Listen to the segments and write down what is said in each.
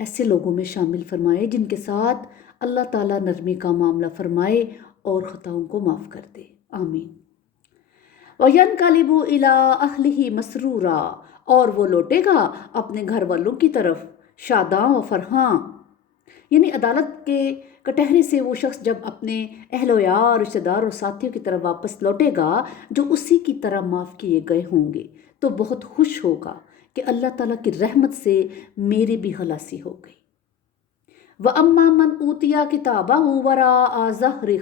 ایسے لوگوں میں شامل فرمائے جن کے ساتھ اللہ تعالیٰ نرمی کا معاملہ فرمائے اور خطاؤں کو معاف کر دے، آمین۔ وَيَنْقَلِبُ إِلَىٰ أَهْلِهِ مَسْرُورًا، اور وہ لوٹے گا اپنے گھر والوں کی طرف شاداں و فرحاں۔ یعنی عدالت کے کٹہرے سے وہ شخص جب اپنے اہل و عیال، رشتہ دار اور ساتھیوں کی طرف واپس لوٹے گا جو اسی کی طرح معاف کیے گئے ہوں گے، تو بہت خوش ہوگا کہ اللہ تعالیٰ کی رحمت سے میری بھی خلاصی ہو گئی۔ وَأَمَّا مَنْ أُوتِيَ كِتَابَهُ وَرَاءَ ظَهْرِهِ،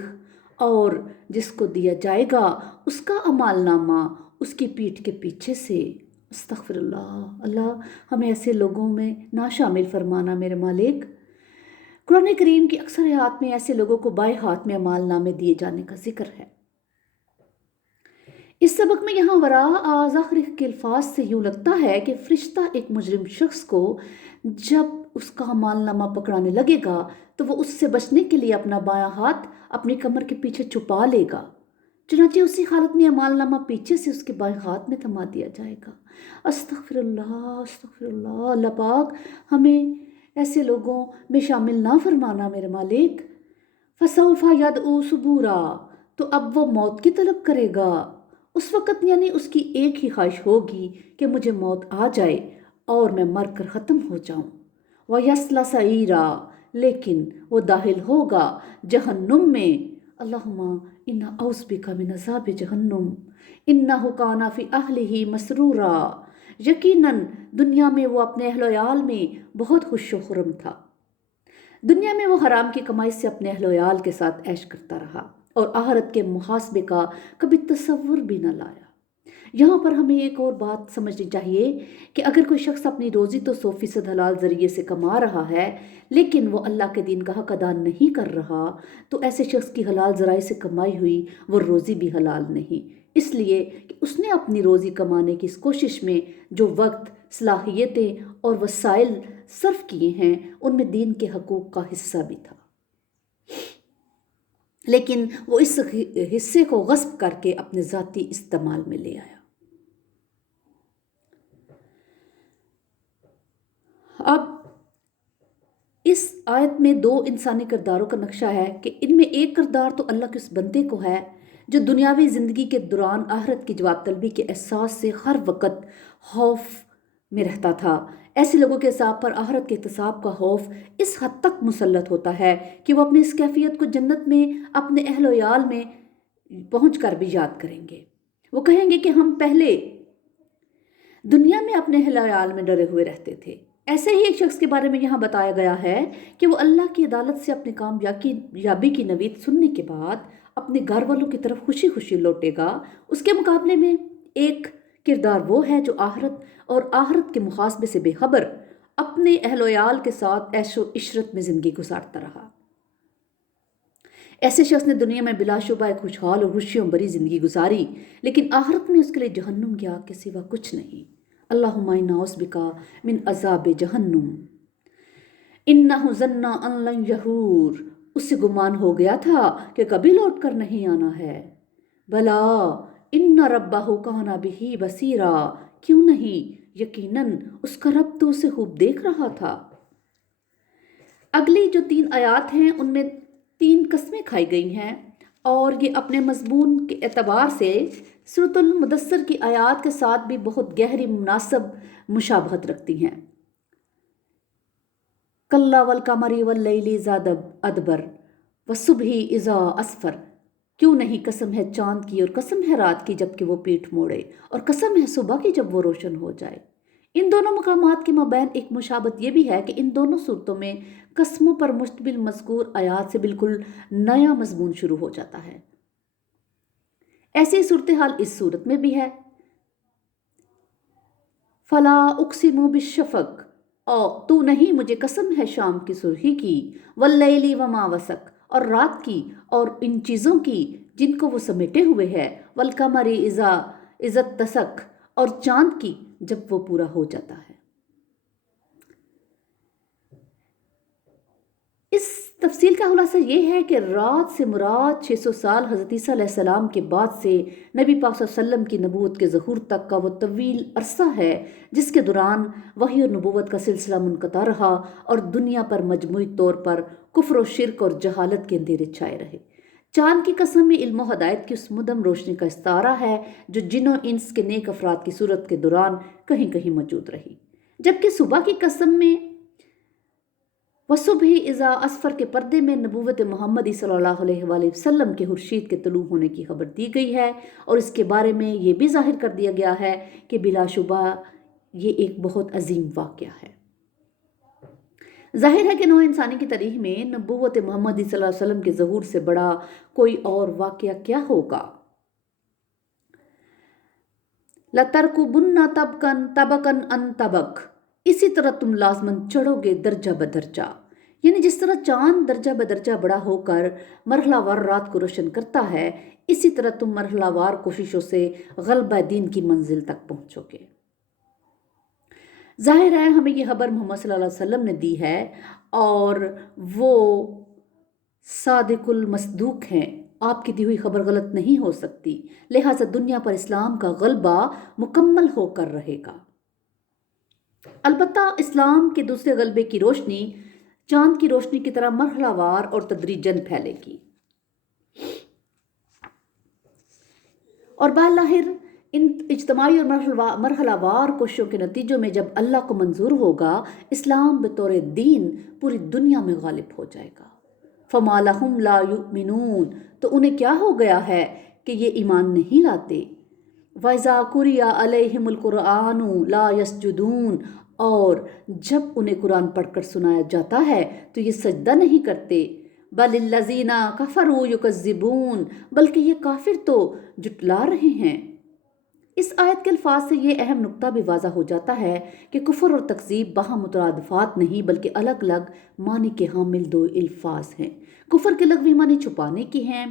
اور جس کو دیا جائے گا اس کا اعمال نامہ اس کی پیٹھ کے پیچھے سے۔ استغفر اللہ، اللہ ہمیں ایسے لوگوں میں نہ شامل فرمانا میرے مالک۔ قرآن کریم کی اکثر آیات میں ایسے لوگوں کو بائیں ہاتھ میں اعمال نامے دیے جانے کا ذکر ہے۔ اس سبق میں یہاں وراء ظہرہ کے الفاظ سے یوں لگتا ہے کہ فرشتہ ایک مجرم شخص کو جب اس کا اعمال نامہ پکڑانے لگے گا تو وہ اس سے بچنے کے لیے اپنا بایاں ہاتھ اپنی کمر کے پیچھے چھپا لے گا، چنانچہ اسی حالت میں اعمال نامہ پیچھے سے اس کے بائیں ہاتھ میں تھما دیا جائے گا۔ استغفر اللہ، استغفر اللہ، اللہ پاک ہمیں ایسے لوگوں میں شامل نہ فرمانا میرے مالک۔ فسوف یدعو ثبورا، تو اب وہ موت کی طلب کرے گا۔ اس وقت یعنی اس کی ایک ہی خواہش ہوگی کہ مجھے موت آ جائے اور میں مر کر ختم ہو جاؤں۔ وَيَصْلَ سَعِيرًا، لیکن وہ داخل ہوگا جہنم میں۔ اللہم انا اعوذ بک من عذاب جہنم انہ کان فی اہلہ مسرورا، یقیناً دنیا میں وہ اپنے اہل و عیال میں بہت خوش و خرم تھا۔ دنیا میں وہ حرام کی کمائی سے اپنے اہل و عیال کے ساتھ عیش کرتا رہا اور آخرت کے محاسبے کا کبھی تصور بھی نہ لایا۔ یہاں پر ہمیں ایک اور بات سمجھنی چاہیے کہ اگر کوئی شخص اپنی روزی تو 100% حلال ذریعے سے کما رہا ہے لیکن وہ اللہ کے دین کا حق ادا نہیں کر رہا تو ایسے شخص کی حلال ذرائع سے کمائی ہوئی وہ روزی بھی حلال نہیں، اس لیے کہ اس نے اپنی روزی کمانے کی اس کوشش میں جو وقت، صلاحیتیں اور وسائل صرف کیے ہیں ان میں دین کے حقوق کا حصہ بھی تھا، لیکن وہ اس حصے کو غصب کر کے اپنے ذاتی استعمال میں لے آیا۔ اب اس آیت میں 2 انسانی کرداروں کا نقشہ ہے کہ ان میں ایک کردار تو اللہ کے اس بندے کو ہے جو دنیاوی زندگی کے دوران آخرت کی جواب طلبی کے احساس سے ہر وقت خوف میں رہتا تھا۔ ایسے لوگوں کے حساب پر آخرت کے احتساب کا خوف اس حد تک مسلط ہوتا ہے کہ وہ اپنی اس کیفیت کو جنت میں اپنے اہل و عیال میں پہنچ کر بھی یاد کریں گے۔ وہ کہیں گے کہ ہم پہلے دنیا میں اپنے اہل و عیال میں ڈرے ہوئے رہتے تھے۔ ایسے ہی ایک شخص کے بارے میں یہاں بتایا گیا ہے کہ وہ اللہ کی عدالت سے اپنے کامیابی کی نوید سننے کے بعد اپنے گھر والوں کی طرف خوشی خوشی لوٹے گا۔ اس کے مقابلے میں ایک کردار وہ ہے جو آخرت اور آخرت کے محاسبے سے بے خبر اپنے اہل و عیال کے ساتھ عیش و عشرت میں زندگی گزارتا رہا۔ ایسے شخص نے دنیا میں بلا شبہ ایک خوشحال اور خوشیوں بھری زندگی گزاری لیکن آخرت میں اس کے لیے جہنم کی آگ کے سوا کچھ نہیں۔ اللہم انا اعوذ بک من عذاب جہنم انہ ظن ان لن یحور، اس سے گمان ہو گیا تھا کہ کبھی لوٹ کر نہیں آنا ہے۔ بلا ان ربہ کان بہ بصیرا، کیوں نہیں، یقیناً اس کا رب تو اسے خوب دیکھ رہا تھا۔ اگلی جو 3 آیات ہیں ان میں 3 قسمیں کھائی گئی ہیں اور یہ اپنے مضمون کے اعتبار سے سورۃ المدثر کی آیات کے ساتھ بھی بہت گہری مناسب مشابہت رکھتی ہیں۔ کلا والقمر واللیل اذا ادبر والصبح اذا اسفر، کیوں نہیں، قسم ہے چاند کی اور قسم ہے رات کی جب کہ وہ پیٹھ موڑے اور قسم ہے صبح کی جب وہ روشن ہو جائے۔ ان دونوں مقامات کے مابین ایک مشابہت یہ بھی ہے کہ ان دونوں صورتوں میں قسموں پر مشتمل مذکور آیات سے بالکل نیا مضمون شروع ہو جاتا ہے۔ ایسی صورتحال اس صورت میں بھی ہے۔ فلا اقسم بالشفق، او تو نہیں، مجھے قسم ہے شام کی سرخی کی، واللیل وما وسق، اور رات کی اور ان چیزوں کی جن کو وہ سمیٹے ہوئے ہے، والقمر اذا اتسق، اور چاند کی جب وہ پورا ہو جاتا ہے۔ اس تفصیل کا خلاصہ یہ ہے کہ رات سے مراد 600 سال حضرت عیسیٰ علیہ السلام کے بعد سے نبی پاک صلی اللہ علیہ وسلم کی نبوت کے ظہور تک کا وہ طویل عرصہ ہے جس کے دوران وحی اور نبوت کا سلسلہ منقطع رہا اور دنیا پر مجموعی طور پر کفر و شرک اور جہالت کے اندھیرے چھائے رہے۔ چاند کی قسم میں علم و ہدایت کی اس مدم روشنی کا استعارہ ہے جو جن و انس کے نیک افراد کی صورت کے دوران کہیں کہیں موجود رہی، جبکہ صبح کی قسم میں وصبح اذا اسفر کے پردے میں نبوت محمدی صلی اللہ علیہ وآلہ وسلم کے خورشید کے طلوع ہونے کی خبر دی گئی ہے، اور اس کے بارے میں یہ بھی ظاہر کر دیا گیا ہے کہ بلا شبہ یہ ایک بہت عظیم واقعہ ہے۔ ظاہر ہے کہ نوع انسانی کی تاریخ میں نبوت محمدی صلی اللہ علیہ وسلم کے ظہور سے بڑا کوئی اور واقعہ کیا ہوگا۔ لَتَرْكُبُنَّ طَبَقًا عَنْ طَبَقٍ، اسی طرح تم لازماً چڑھو گے درجہ بدرجہ، یعنی جس طرح چاند درجہ بدرجہ بڑا ہو کر مرحلہ وار رات کو روشن کرتا ہے، اسی طرح تم مرحلہ وار کوششوں سے غلبہ دین کی منزل تک پہنچو گے۔ ظاہر ہے ہمیں یہ خبر محمد صلی اللہ علیہ وسلم نے دی ہے اور وہ صادق المصدوق ہیں، آپ کی دی ہوئی خبر غلط نہیں ہو سکتی، لہٰذا دنیا پر اسلام کا غلبہ مکمل ہو کر رہے گا۔ البتہ اسلام کے دوسرے غلبے کی روشنی چاند کی روشنی کی طرح مرحلہ وار اور تدریجاً پھیلے گی، اور بالآخر ان اجتماعی اور مرحلہ وار کوششوں کے نتیجوں میں جب اللہ کو منظور ہوگا، اسلام بطور دین پوری دنیا میں غالب ہو جائے گا۔ فَمَا لَهُمْ لَا يُؤْمِنُونَ، تو انہیں کیا ہو گیا ہے کہ یہ ایمان نہیں لاتے۔ وَإِذَا قُرِئَ عَلَيْهِمُ الْقُرْآنُ لَا يَسْجُدُونَ، اور جب انہیں قرآن پڑھ کر سنایا جاتا ہے تو یہ سجدہ نہیں کرتے۔ بَلِ الَّذِينَ كَفَرُوا يُكَذِّبُونَ، بلکہ یہ کافر تو جھٹلا رہے ہیں۔ اس آیت کے الفاظ سے یہ اہم نقطہ بھی واضح ہو جاتا ہے کہ کفر اور تکذیب باہم مترادفات نہیں بلکہ الگ الگ معنی کے حامل دو الفاظ ہیں۔ کفر کے لغوی معنی چھپانے کی ہیں۔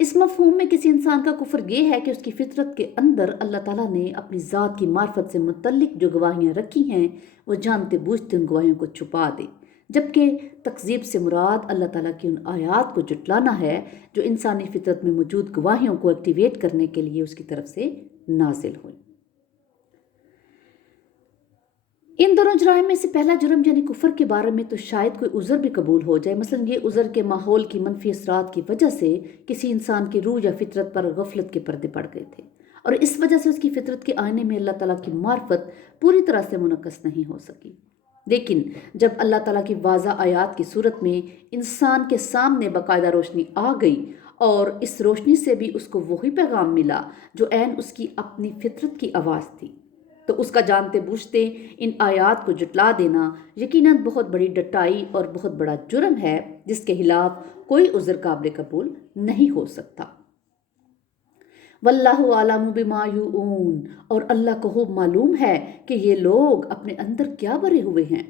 اس مفہوم میں کسی انسان کا کفر یہ ہے کہ اس کی فطرت کے اندر اللہ تعالیٰ نے اپنی ذات کی معرفت سے متعلق جو گواہیاں رکھی ہیں وہ جانتے بوجھتے ان گواہیوں کو چھپا دے، جبکہ تکذیب سے مراد اللہ تعالیٰ کی ان آیات کو جھٹلانا ہے جو انسانی فطرت میں موجود گواہیوں کو ایکٹیویٹ کرنے کے لیے اس کی طرف سے نازل ہوئی۔ ان دونوں جرائم میں سے پہلا جرم یعنی کفر کے بارے میں تو شاید کوئی عذر بھی قبول ہو جائے، مثلا یہ عذر کے ماحول کی منفی اثرات کی وجہ سے کسی انسان کی روح یا فطرت پر غفلت کے پردے پڑ گئے تھے اور اس وجہ سے اس کی فطرت کے آئینے میں اللہ تعالیٰ کی معرفت پوری طرح سے منعکس نہیں ہو سکی۔ لیکن جب اللہ تعالیٰ کی واضح آیات کی صورت میں انسان کے سامنے باقاعدہ روشنی آ گئی اور اس روشنی سے بھی اس کو وہی پیغام ملا جو عین اس کی اپنی فطرت کی آواز تھی، تو اس کا جانتے بوجھتے ان آیات کو جھٹلا دینا یقیناً بہت بڑی ڈٹائی اور بہت بڑا جرم ہے جس کے خلاف کوئی عذر قابل قبول نہیں ہو سکتا۔ واللہ عالم بما یوعون، اور اللہ کو خوب معلوم ہے کہ یہ لوگ اپنے اندر کیا بھرے ہوئے ہیں۔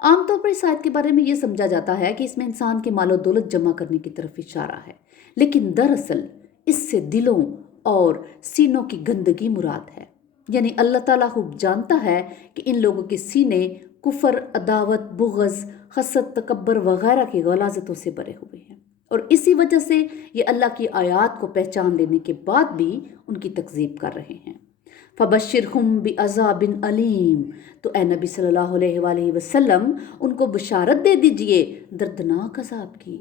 عام طور پر اس آیت کے بارے میں یہ سمجھا جاتا ہے کہ اس میں انسان کے مال و دولت جمع کرنے کی طرف اشارہ ہے، لیکن دراصل اس سے دلوں اور سینوں کی گندگی مراد ہے، یعنی اللہ تعالیٰ خوب جانتا ہے کہ ان لوگوں کے سینے کفر، عداوت، بغض، حسد، تکبر وغیرہ کی غلاظتوں سے بھرے ہوئے ہیں، اور اسی وجہ سے یہ اللہ کی آیات کو پہچان لینے کے بعد بھی ان کی تکذیب کر رہے ہیں۔ فَبَشِّرْهُمْ بِعَذَابٍ أَلِيمٍ، تو اے نبی صلی اللہ علیہ وآلہ وسلم ان کو بشارت دے دیجئے دردناک عذاب کی۔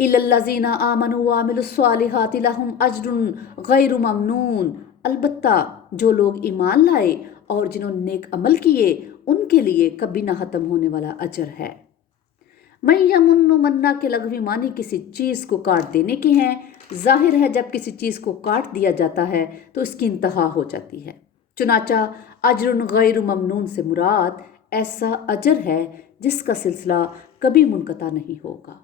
إِلَّا الَّذِينَ آمَنُوا وَعَمِلُوا الصَّالِحَاتِ لَهُمْ أَجْرٌ غَيْرُ مَمْنُونٍ، البتہ جو لوگ ایمان لائے اور جنہوں نے نیک عمل کیے ان کے لیے کبھی نہ ختم ہونے والا اجر ہے۔ من یمن منا کے لغوی معنی کسی چیز کو کاٹ دینے کے ہیں۔ ظاہر ہے جب کسی چیز کو کاٹ دیا جاتا ہے تو اس کی انتہا ہو جاتی ہے، چنانچہ اجر غیر ممنون سے مراد ایسا اجر ہے جس کا سلسلہ کبھی منقطع نہیں ہوگا۔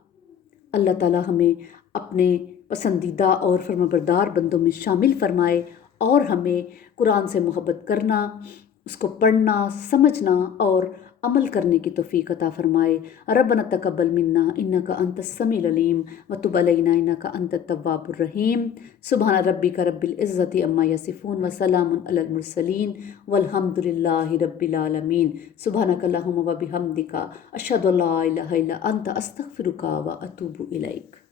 اللہ تعالیٰ ہمیں اپنے پسندیدہ اور فرمانبردار بندوں میں شامل فرمائے اور ہمیں قرآن سے محبت کرنا، اس کو پڑھنا، سمجھنا اور عمل کرنے کی توفیق عطا فرمائے۔ ربنا تقبل منا انک انت السمیع العلیم وتب علینا انک انت التواب الرحیم۔ سبحان ربک رب العزت عما یصفون وسلام علی المرسلین والحمد للہ رب العالمین۔ سبحانک اللہم وبحمدک اشہد ان لا الہ الا انت استغفرک واتوب الیک۔